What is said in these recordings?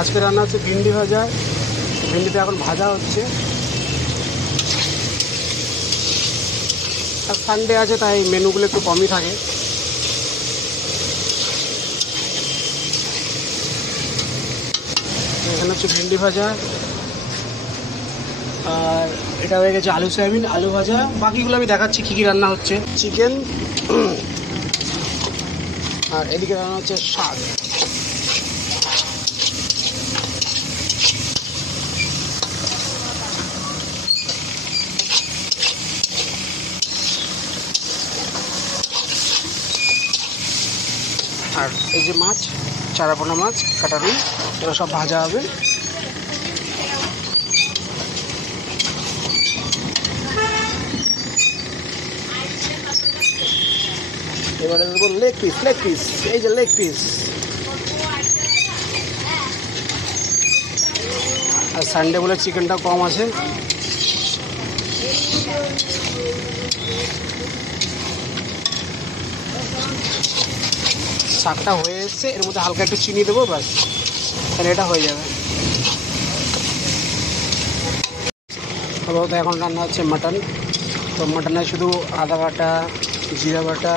আজকে রান্না হচ্ছে ভিন্ডি ভাজা। ভিন্ডিতে এখন ভাজা হচ্ছে। আর সানডে আছে তাই মেনুগুলো একটু কমই থাকে। এখানে হচ্ছে ভিন্ডি ভাজা, আর এটা হয়ে গেছে আলু সয়াবিন আলু ভাজা। বাকিগুলো আমি দেখাচ্ছি কী কী রান্না হচ্ছে। চিকেন, আর এদিকে রান্না হচ্ছে শাক। আর এই যে মাছ, চারাপোনা মাছ, কাটারুই, এগুলো সব ভাজা হবে। এবারে দেবো লেগ পিস। এই যে লেগ পিস। আর সানডে বলে চিকেনটা কম আছে। শাকটা হয়ে এসছে, এর মধ্যে হালকা একটু চিনি দেবো, ব্যাস তাহলে এটা হয়ে যাবে। আপাতত এখন রান্না হচ্ছে মাটন। তো মাটনে শুধু আদা বাটা, জিরা বাটা,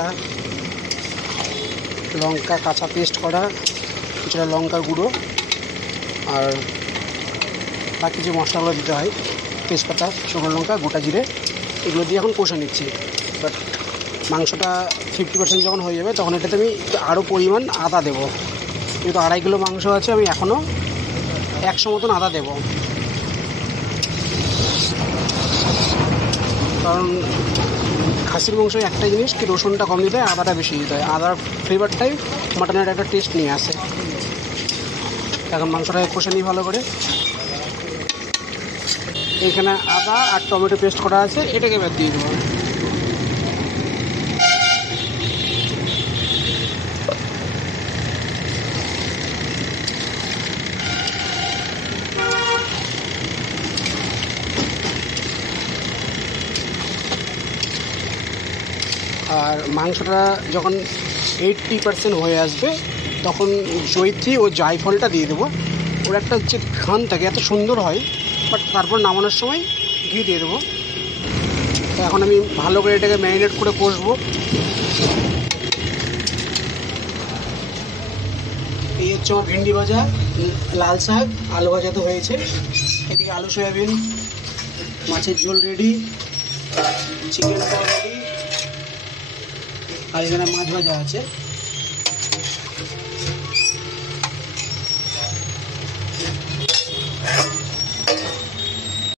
লঙ্কা কাঁচা পেস্ট করা, কিছুটা লঙ্কার গুঁড়ো, আর বাকি যে মশলাগুলো দিতে হয়, তেজপাতা, শুকনো লঙ্কা, গোটা জিরে, এগুলো দিয়ে এখন কষে নিচ্ছি। বাট মাংসটা 50% যখন হয়ে যাবে তখন এটাতে আমি আরও পরিমাণ আদা দেবো। যেহেতু 2.5 কিলো মাংস আছে, আমি এখনও 100 মতন আদা দেবো। কারণ খাসির মাংস একটা জিনিস কি, রসুনটা কম দিতে হয়, আদাটা বেশি দিতে হয়। আদার ফ্লেভারটাই মাটনের একটা টেস্ট নিয়ে আসে। এখন মাংসটাকে কষে নিই ভালো করে। এখানে আদা আর টমেটো পেস্ট করা আছে, এটাকে এবার দিয়ে দেবো। আর মাংসটা যখন 80% হয়ে আসবে তখন জয়িত্রী ও জায়ফলটা দিয়ে দেবো। ওর একটা যে ঘ্রাণ থাকে এত সুন্দর হয়। বাট তারপর নামানোর সময় ঘি দিয়ে দেবো। তো এখন আমি ভালো করে এটাকে ম্যারিনেট করে কষবো। এই হচ্ছে আমার ভেন্ডি ভাজা, লাল শাক, আলু ভাজা তো হয়েছে। এদিকে আলু সয়াবিন, মাছের ঝোল রেডি, চিকেনটাও রেডি, আর এখানে মাছ ভাজা আছে।